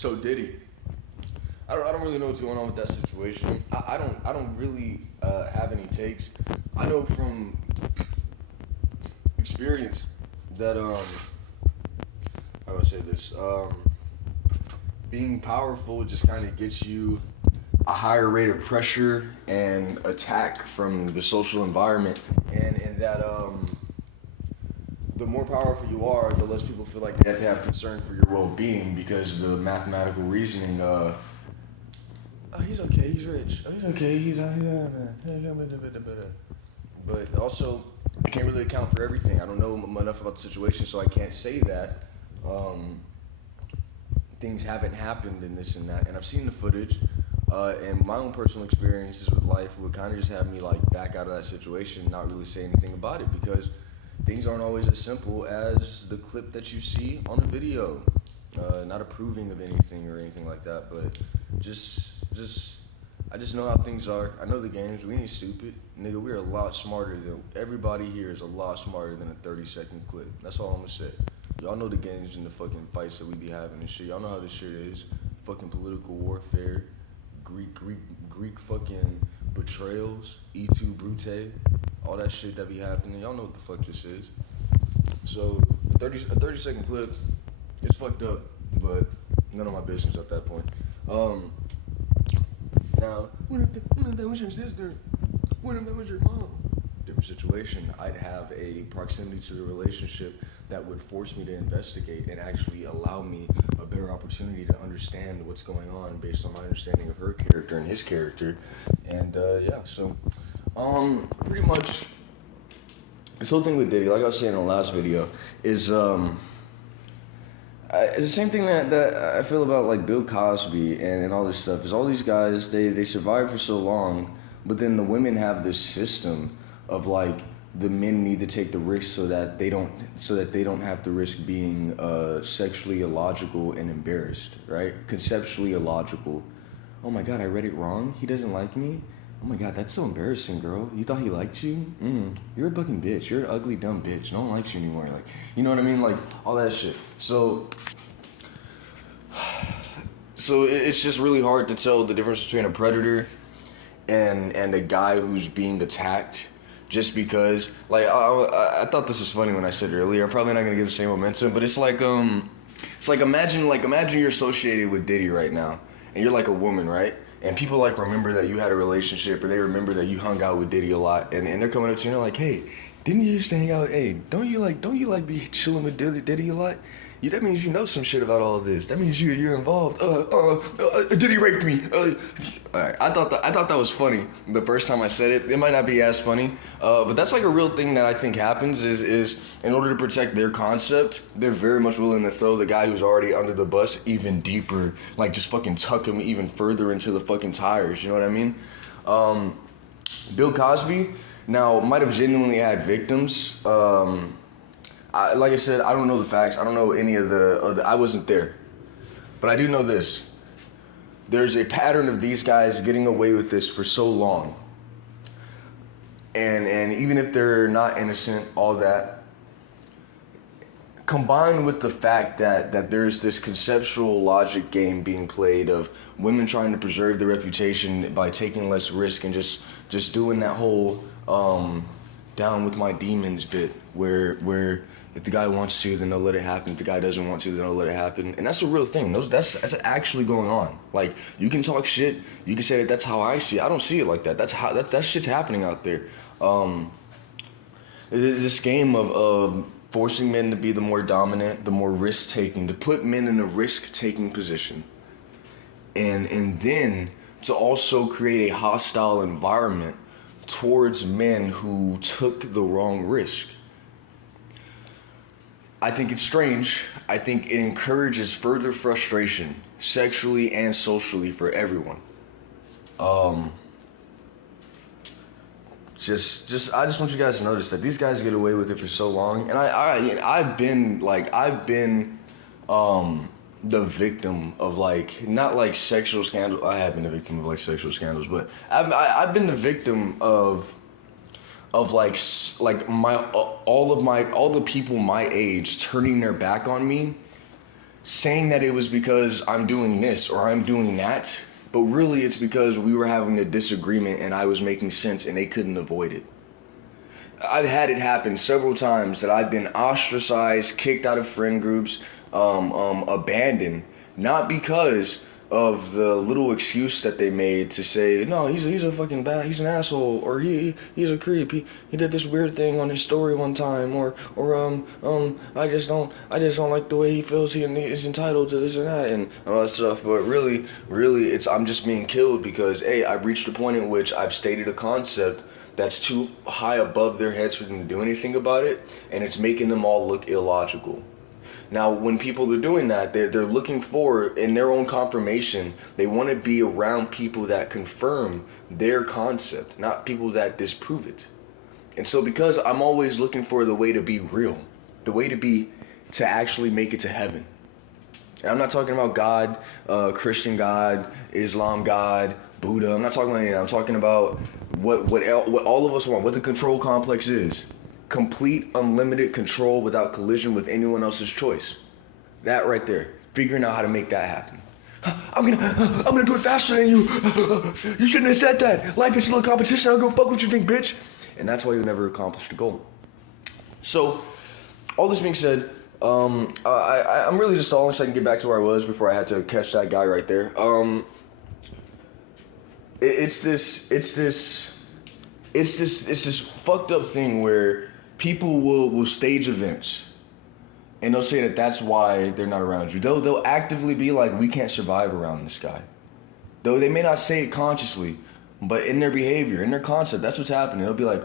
So Diddy, I don't really know what's going on with that situation. I don't really have any takes. I know from experience that how do I say this? Being powerful just kind of gets you a higher rate of pressure and attack from the social environment, and that the more powerful you are, the less people feel like they have to have concern for your well-being because the mathematical reasoning. Oh, he's okay. He's rich. Oh, he's okay. He's but also, I can't really account for everything. I don't know enough about the situation, so I can't say that. Things haven't happened and this and that, and I've seen the footage. And my own personal experiences with life would kind of just have me like back out of that situation, not really say anything about it because things aren't always as simple as the clip that you see on a video. Not approving of anything or anything like that, but I just know how things are. I know the games. We ain't stupid, nigga. We're a lot smarter than everybody here is a lot smarter than a 30-second clip. That's all I'm gonna say. Y'all know the games and the fucking fights that we be having and shit. Y'all know how this shit is. Fucking political warfare, Greek fucking betrayals, E2 Brute, all that shit that be happening. Y'all know what the fuck this is. So a 30-second clip, it's fucked up, but none of my business at that point. Now, what if that was your sister? What if that was your mom? Different situation. I'd have a proximity to the relationship that would force me to investigate and actually allow me a better opportunity to understand what's going on based on my understanding of her character and his character. And yeah, so pretty much this whole thing with Diddy, like I was saying in the last video, is it's the same thing that I feel about like Bill Cosby and all this stuff. Is all these guys they survive for so long, but then the women have this system of like the men need to take the risk so that they don't have to risk being sexually illogical and embarrassed, right? Conceptually illogical. Oh my God, I read it wrong. He doesn't like me. Oh my God, that's so embarrassing, girl. You thought he liked you? You're a fucking bitch. You're an ugly, dumb bitch. No one likes you anymore. Like, you know what I mean? Like, all that shit. So it's just really hard to tell the difference between a predator and a guy who's being attacked just because, like, I thought this was funny when I said it earlier. I'm probably not going to get the same momentum, but it's like imagine you're associated with Diddy right now, and you're like a woman, right? And people like remember that you had a relationship, or they remember that you hung out with Diddy a lot, and they're coming up to you and they're like, hey, didn't you used to hang out? Hey, don't you like be chilling with Diddy a lot? That means you know some shit about all of this. That means you're involved. Diddy raped me. All right, I thought that was funny the first time I said it. It might not be as funny, but that's like a real thing that I think happens. Is in order to protect their concept, they're very much willing to throw the guy who's already under the bus even deeper, like just fucking tuck him even further into the fucking tires. You know what I mean? Bill Cosby now might have genuinely had victims. Like I said, I don't know the facts. I don't know any of the I wasn't there. But I do know this. There's a pattern of these guys getting away with this for so long. And even if they're not innocent, all that, combined with the fact that there's this conceptual logic game being played of women trying to preserve their reputation by taking less risk and just doing that whole down with my demons bit where if the guy wants to, then they'll let it happen. If the guy doesn't want to, then they'll let it happen. And that's a real thing. That's actually going on. Like, you can talk shit. You can say that's how I see it. I don't see it like that. That shit's happening out there. This game of forcing men to be the more dominant, the more risk-taking, to put men in a risk-taking position. And then to also create a hostile environment towards men who took the wrong risk. I think it's strange. I think it encourages further frustration, sexually and socially, for everyone. I just want you guys to notice that these guys get away with it for so long, and I've been the victim of like not like sexual scandals. I have been the victim of like sexual scandals, but I've been the victim of like all the people my age turning their back on me saying that it was because I'm doing this or I'm doing that, but really it's because we were having a disagreement and I was making sense and they couldn't avoid it. I've had it happen several times that I've been ostracized, kicked out of friend groups, abandoned, not because of the little excuse that they made to say, no, he's a fucking bad, he's an asshole, or he's a creep, he did this weird thing on his story one time, or I just don't like the way he feels he is entitled to this and that and all that stuff. But really it's I'm just being killed because I've reached a point in which I've stated a concept that's too high above their heads for them to do anything about it, and it's making them all look illogical. Now, when people are doing that, they're looking for, in their own confirmation, they want to be around people that confirm their concept, not people that disprove it. And so because I'm always looking for the way to be real, the way to actually make it to heaven. And I'm not talking about God, Christian God, Islam God, Buddha. I'm not talking about any of that. I'm talking about what all of us want, what the control complex is. Complete, unlimited control without collision with anyone else's choice. That right there. Figuring out how to make that happen. I'm gonna do it faster than you. You shouldn't have said that. Life is still a competition. I don't give a fuck what you think, bitch. And that's why you never accomplish the goal. So, all this being said, I'm really just stalling so I can get back to where I was before I had to catch that guy right there. It's this fucked up thing where people will stage events and they'll say that that's why they're not around you. They'll actively be like, we can't survive around this guy. Though they may not say it consciously, but in their behavior, in their concept, that's what's happening. They'll be like,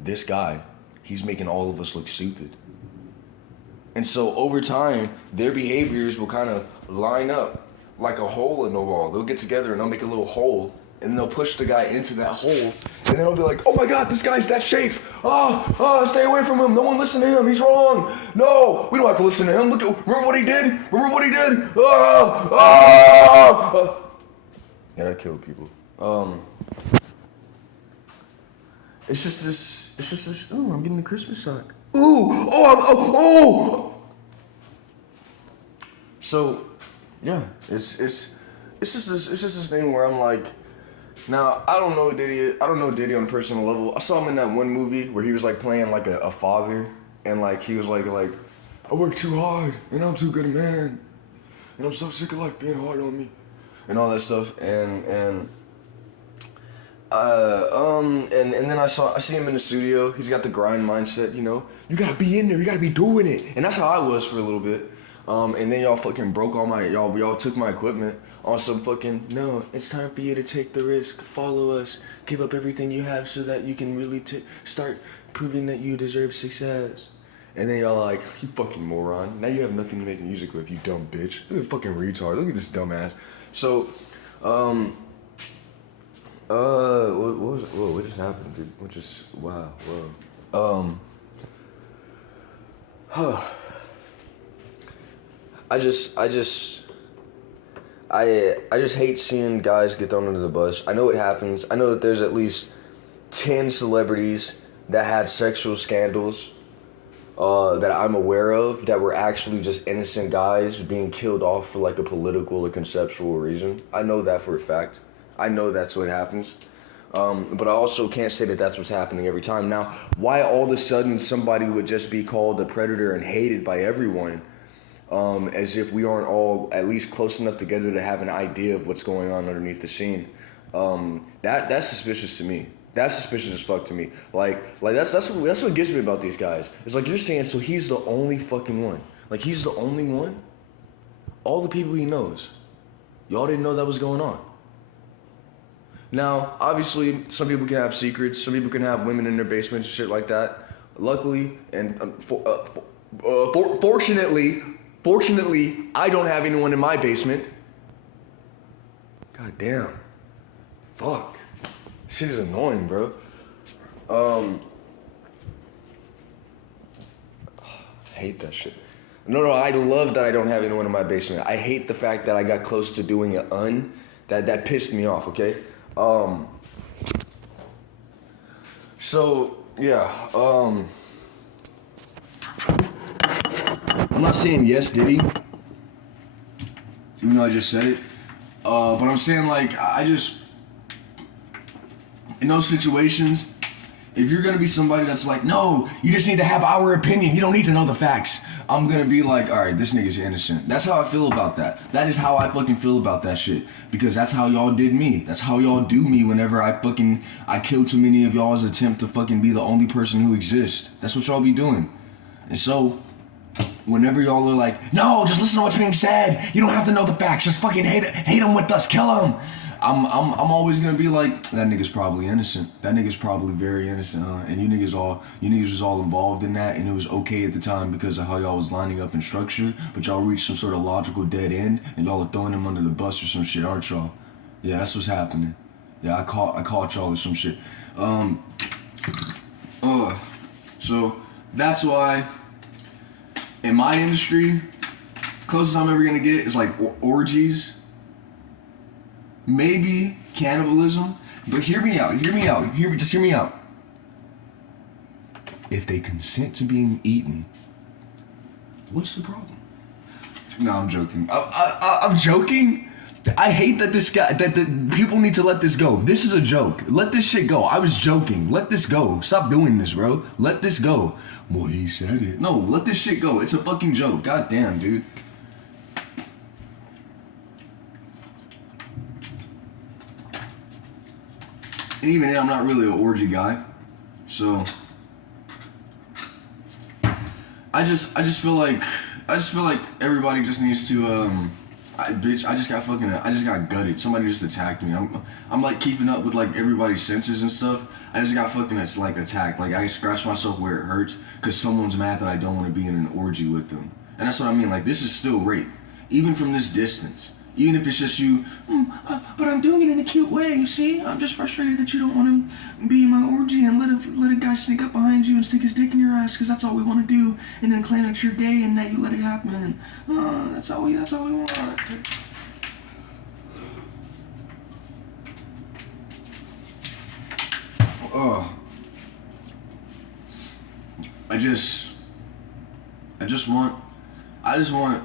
this guy, he's making all of us look stupid. And so over time, their behaviors will kind of line up like a hole in the wall. They'll get together and they'll make a little hole, and then they'll push the guy into that hole, and then they'll be like, oh my God, this guy's that shape. Stay away from him. No one listen to him. He's wrong. No, we don't have to listen to him. Remember what he did? Yeah, that killed people. It's just this, ooh, I'm getting the Christmas sock. So, yeah, it's just this thing where I'm like, now I don't know Diddy on a personal level. I saw him in that one movie where he was like playing like a father, and like he was like I work too hard and I'm too good a man, and I'm so sick of life being hard on me, and all that stuff, and then I see him in the studio. He's got the grind mindset, you know. You gotta be in there, you gotta be doing it, and that's how I was for a little bit. And then y'all fucking broke all my y'all took my equipment on some fucking, no, it's time for you to take the risk, follow us, give up everything you have so that you can really start proving that you deserve success. And then y'all like, you fucking moron. Now you have nothing to make music with, you dumb bitch. Look at fucking retard. Look at this dumbass. So, what just happened, dude? Wow. I just hate seeing guys get thrown under the bus. I know it happens. I know that there's at least 10 celebrities that had sexual scandals that I'm aware of that were actually just innocent guys being killed off for like a political or conceptual reason. I know that for a fact. I know that's what happens. But I also can't say that that's what's happening every time. Now, why all of a sudden somebody would just be called a predator and hated by everyone, as if we aren't all at least close enough together to have an idea of what's going on underneath the scene, that's suspicious to me. That's suspicious as fuck to me. Like that's what gets me about these guys. It's like you're saying, so he's the only fucking one. Like he's the only one? All the people he knows. Y'all didn't know that was going on. Now, obviously, some people can have secrets. Some people can have women in their basements and shit like that. Luckily, and fortunately, I don't have anyone in my basement. God damn. Fuck. Shit is annoying, bro. I hate that shit. No, I love that I don't have anyone in my basement. I hate the fact that I got close to doing an that pissed me off, okay? So, yeah, I'm not saying yes, Diddy. even though I just said it. But I'm saying, like, in those situations, if you're gonna be somebody that's like, no, you just need to have our opinion, you don't need to know the facts, I'm gonna be like, alright, this nigga's innocent. That's how I feel about that. That is how I fucking feel about that shit. Because that's how y'all did me. That's how y'all do me whenever I kill too many of y'all's attempt to fucking be the only person who exists. That's what y'all be doing. And so, whenever y'all are like, no, just listen to what's being said, you don't have to know the facts, just fucking hate him with us, kill him. I'm always gonna be like, that nigga's probably innocent. That nigga's probably very innocent, huh? And you niggas was all involved in that, and it was okay at the time because of how y'all was lining up in structure, but y'all reached some sort of logical dead end, and y'all are throwing him under the bus or some shit, aren't y'all? Yeah, that's what's happening. Yeah, I caught y'all with some shit. So that's why in my industry, closest I'm ever gonna get is like orgies. Maybe cannibalism, but hear me out. Just hear me out. If they consent to being eaten, what's the problem? No, I'm joking. I'm joking. I hate that that people need to let this go. This is a joke. Let this shit go. I was joking. Let this go. Stop doing this, bro. Let this go. Well, he said it. No, let this shit go. It's a fucking joke. God damn, dude. And even then, I'm not really an orgy guy, so I just feel like everybody just needs to I just got gutted. Somebody just attacked me. I'm like keeping up with like everybody's senses and stuff. I just got fucking like attacked. Like I scratched myself where it hurts because someone's mad that I don't want to be in an orgy with them, and that's what I mean. Like this is still rape, even from this distance. Even if it's just you, but I'm doing it in a cute way, you see? I'm just frustrated that you don't want to be in my orgy and let a guy sneak up behind you and stick his dick in your ass because that's all we want to do, and then claim that you're gay and that you let it happen. That's all we want. I just want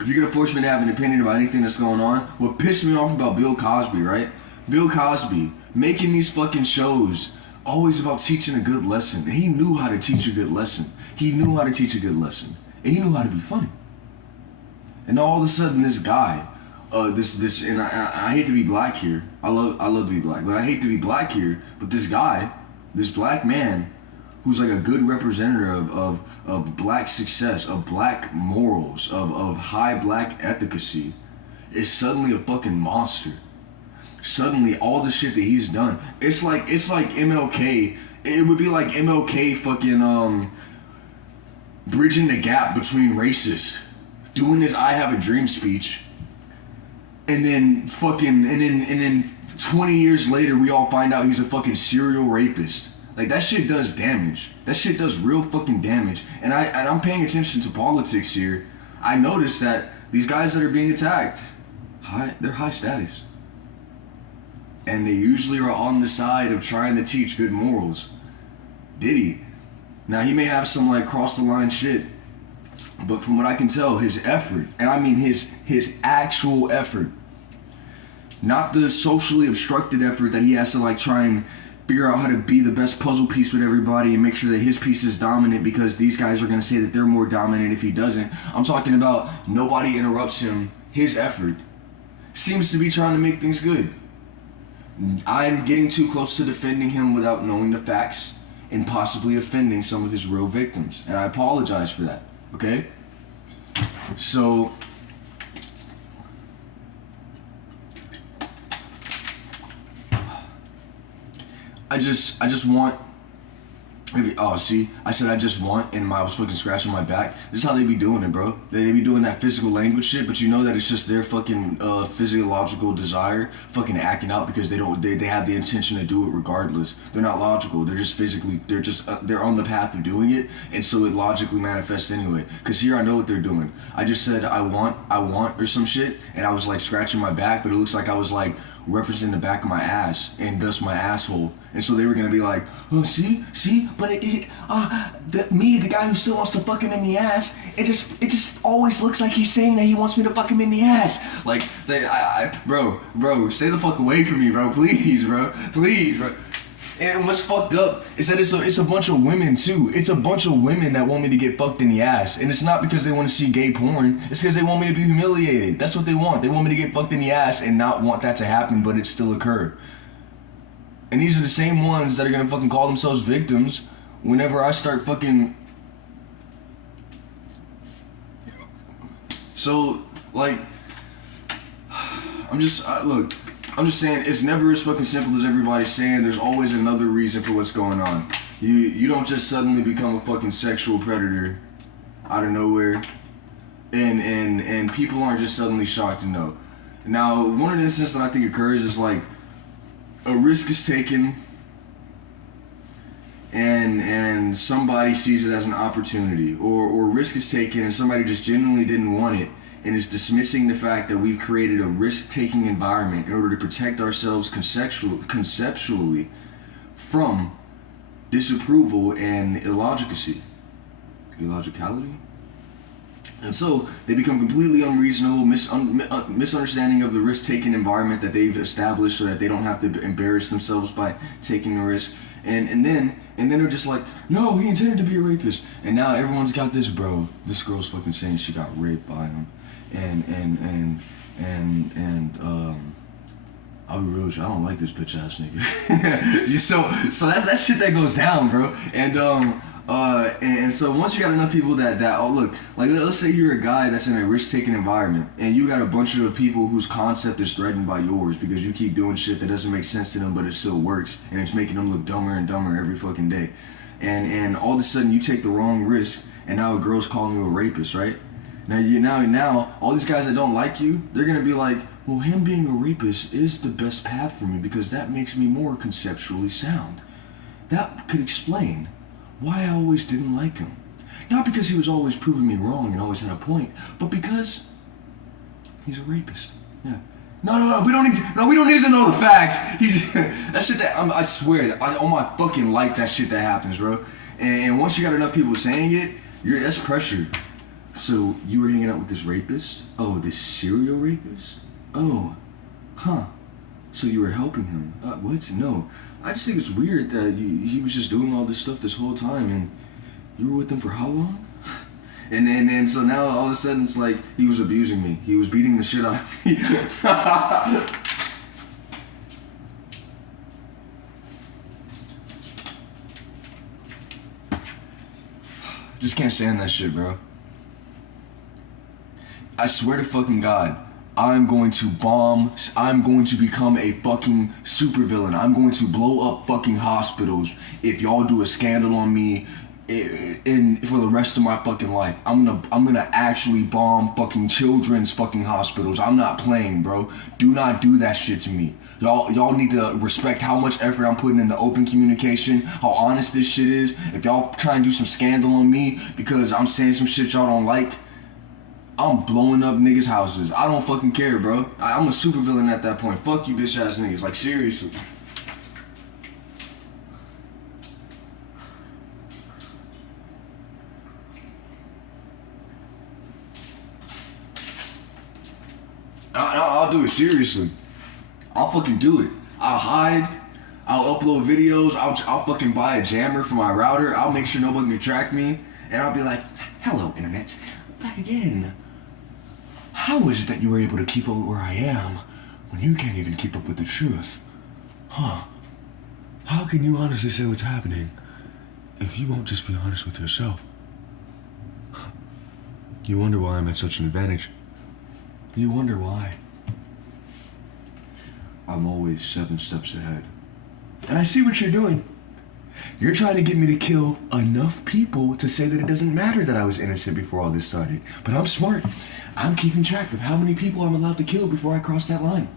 if you're gonna force me to have an opinion about anything that's going on, what pissed me off about Bill Cosby, right? Bill Cosby making these fucking shows always about teaching a good lesson. And he knew how to teach a good lesson. And he knew how to be funny. And all of a sudden, this guy, and I hate to be black here. I love to be black, but I hate to be black here. But this guy, this black man, who's like a good representative of black success, of black morals, of high black efficacy, is suddenly a fucking monster. Suddenly, all the shit that he's done, it's like MLK. It would be like MLK fucking bridging the gap between races, doing this "I Have a Dream" speech, and then 20 years later, we all find out he's a fucking serial rapist. Like, that shit does damage. That shit does real fucking damage. And I'm paying attention to politics here. I noticed that these guys that are being attacked, they're high status. And they usually are on the side of trying to teach good morals. Diddy. Now, he may have some, like, cross-the-line shit. But from what I can tell, his effort, and I mean his actual effort, not the socially obstructed effort that he has to, like, try and figure out how to be the best puzzle piece with everybody and make sure that his piece is dominant because these guys are going to say that they're more dominant if he doesn't. I'm talking about nobody interrupts him. His effort seems to be trying to make things good. I'm getting too close to defending him without knowing the facts and possibly offending some of his real victims. And I apologize for that, okay? So I just want, I said I just want, and I was fucking scratching my back. This is how they be doing it, bro. They be doing that physical language shit, but you know that it's just their fucking physiological desire fucking acting out because they have the intention to do it regardless. They're not logical. They're just physically, they're on the path of doing it, and so it logically manifests anyway. Cause here I know what they're doing. I just said I want or some shit, and I was like scratching my back, but it looks like I was like referencing the back of my ass and thus my asshole. And so they were gonna be like, oh, see, but the guy who still wants to fuck him in the ass, it just always looks like he's saying that he wants me to fuck him in the ass. Like, bro, stay the fuck away from me, bro, please, bro. And what's fucked up is that it's a bunch of women too. It's a bunch of women that want me to get fucked in the ass. And it's not because they want to see gay porn. It's because they want me to be humiliated. That's what they want. They want me to get fucked in the ass and not want that to happen, but it still occur. And these are the same ones that are gonna fucking call themselves victims whenever I start fucking... So, like, I'm just saying, it's never as fucking simple as everybody's saying. There's always another reason for what's going on. You don't just suddenly become a fucking sexual predator out of nowhere, and people aren't just suddenly shocked to know. Now, one of the instances that I think occurs is like a risk is taken, and somebody sees it as an opportunity, or risk is taken and somebody just genuinely didn't want it, and is dismissing the fact that we've created a risk-taking environment in order to protect ourselves conceptually from disapproval and illogicality. And so they become completely unreasonable, misunderstanding of the risk-taking environment that they've established so that they don't have to embarrass themselves by taking the risk. And then they're just like, no, he intended to be a rapist. And now everyone's got this, bro. This girl's fucking saying she got raped by him. And I'll be real with you, I don't like this bitch ass nigga. so that's that shit that goes down, bro. And so once you got enough people that oh look, like let's say you're a guy that's in a risk-taking environment and you got a bunch of people whose concept is threatened by yours because you keep doing shit that doesn't make sense to them but it still works and it's making them look dumber and dumber every fucking day. And all of a sudden you take the wrong risk and now a girl's calling you a rapist, right? Now all these guys that don't like you, they're gonna be like, well, him being a rapist is the best path for me because that makes me more conceptually sound. That could explain why I always didn't like him. Not because he was always proving me wrong and always had a point, but because he's a rapist. Yeah. No, we don't need to know the facts. That shit that I swear, on my fucking life, that shit that happens, bro. And once you got enough people saying it, that's pressure. So you were hanging out with this rapist? Oh, this serial rapist? Oh, huh. So you were helping him? What? No. I just think it's weird that he was just doing all this stuff this whole time, and you were with him for how long? And so now all of a sudden it's like he was abusing me. He was beating the shit out of me. Just can't stand that shit, bro. I swear to fucking God, I'm going to bomb, I'm going to become a fucking supervillain. I'm going to blow up fucking hospitals if y'all do a scandal on me for the rest of my fucking life. I'm gonna actually bomb fucking children's fucking hospitals. I'm not playing, bro. Do not do that shit to me. Y'all need to respect how much effort I'm putting into open communication, how honest this shit is. If y'all try and do some scandal on me because I'm saying some shit y'all don't like, I'm blowing up niggas' houses. I don't fucking care, bro. I'm a supervillain at that point. Fuck you bitch ass niggas. Like, seriously. I'll do it seriously. I'll fucking do it. I'll hide. I'll upload videos. I'll fucking buy a jammer for my router. I'll make sure nobody can track me. And I'll be like, hello, internet. Back again. How is it that you were able to keep up where I am when you can't even keep up with the truth? Huh? How can you honestly say what's happening if you won't just be honest with yourself? You wonder why I'm at such an advantage. You wonder why. I'm always 7 steps ahead. And I see what you're doing. You're trying to get me to kill enough people to say that it doesn't matter that I was innocent before all this started. But I'm smart. I'm keeping track of how many people I'm allowed to kill before I cross that line.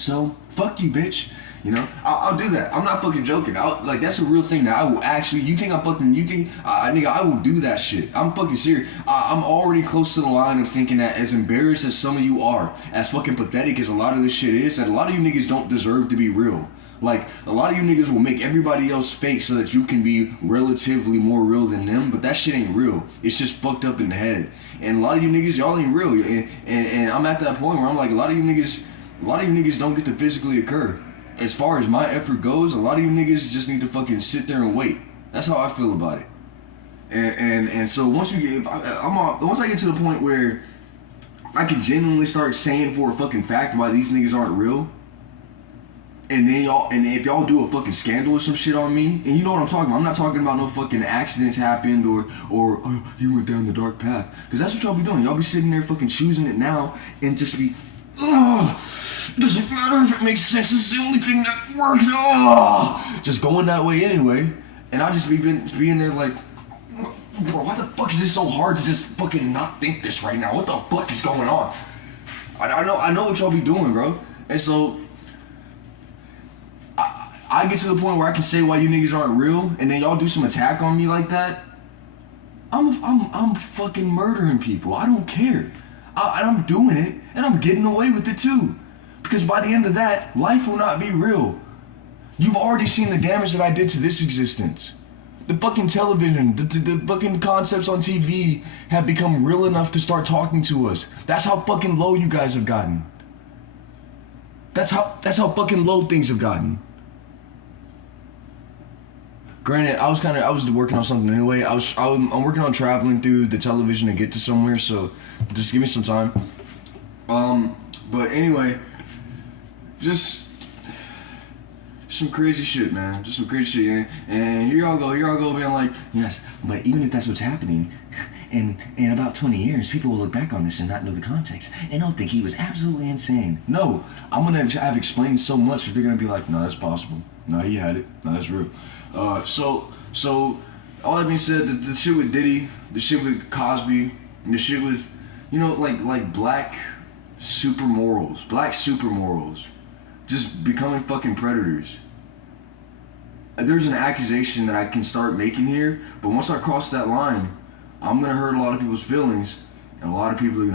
So fuck you, bitch. You know, I'll do that. I'm not fucking joking. Like, that's a real thing that I will actually. You think I'm fucking? You think nigga? I will do that shit. I'm fucking serious. I'm already close to the line of thinking that, as embarrassed as some of you are, as fucking pathetic as a lot of this shit is, that a lot of you niggas don't deserve to be real. Like, a lot of you niggas will make everybody else fake so that you can be relatively more real than them, but that shit ain't real. It's just fucked up in the head. And a lot of you niggas, y'all ain't real. And I'm at that point where I'm like, a lot of you niggas don't get to physically occur. As far as my effort goes, a lot of you niggas just need to fucking sit there and wait. That's how I feel about it. And so once you get, once I get to the point where I can genuinely start saying for a fucking fact why these niggas aren't real, and then if y'all do a fucking scandal or some shit on me, and you know what I'm talking about, I'm not talking about no fucking accidents happened or oh, he went down the dark path, because that's what y'all be doing. Y'all be sitting there fucking choosing it now and just be, doesn't matter if it makes sense, this is the only thing that works, just going that way anyway. And I just being there like, bro, why the fuck is this so hard to just fucking not think this right now? What the fuck is going on? I know what y'all be doing, bro. And so I get to the point where I can say why you niggas aren't real, and then y'all do some attack on me like that. I'm fucking murdering people. I don't care. And I'm doing it, and I'm getting away with it too. Because by the end of that, life will not be real. You've already seen the damage that I did to this existence. The fucking television, the fucking concepts on TV have become real enough to start talking to us. That's how fucking low you guys have gotten. That's how fucking low things have gotten. Granted, I was working on something anyway. I'm working on traveling through the television to get to somewhere, so just give me some time. But anyway, just some crazy shit, man. Just some crazy shit. And here y'all go being like, yes, but even if that's what's happening, in about 20 years, people will look back on this and not know the context, and they'll think he was absolutely insane. No, I'm gonna have explained so much that they're gonna be like, no, that's possible. No, he had it. No, that's real. So all that being said, the shit with Diddy, the shit with Cosby, the shit with, like black super morals, just becoming fucking predators. There's an accusation that I can start making here, but once I cross that line, I'm gonna hurt a lot of people's feelings, and a lot of people are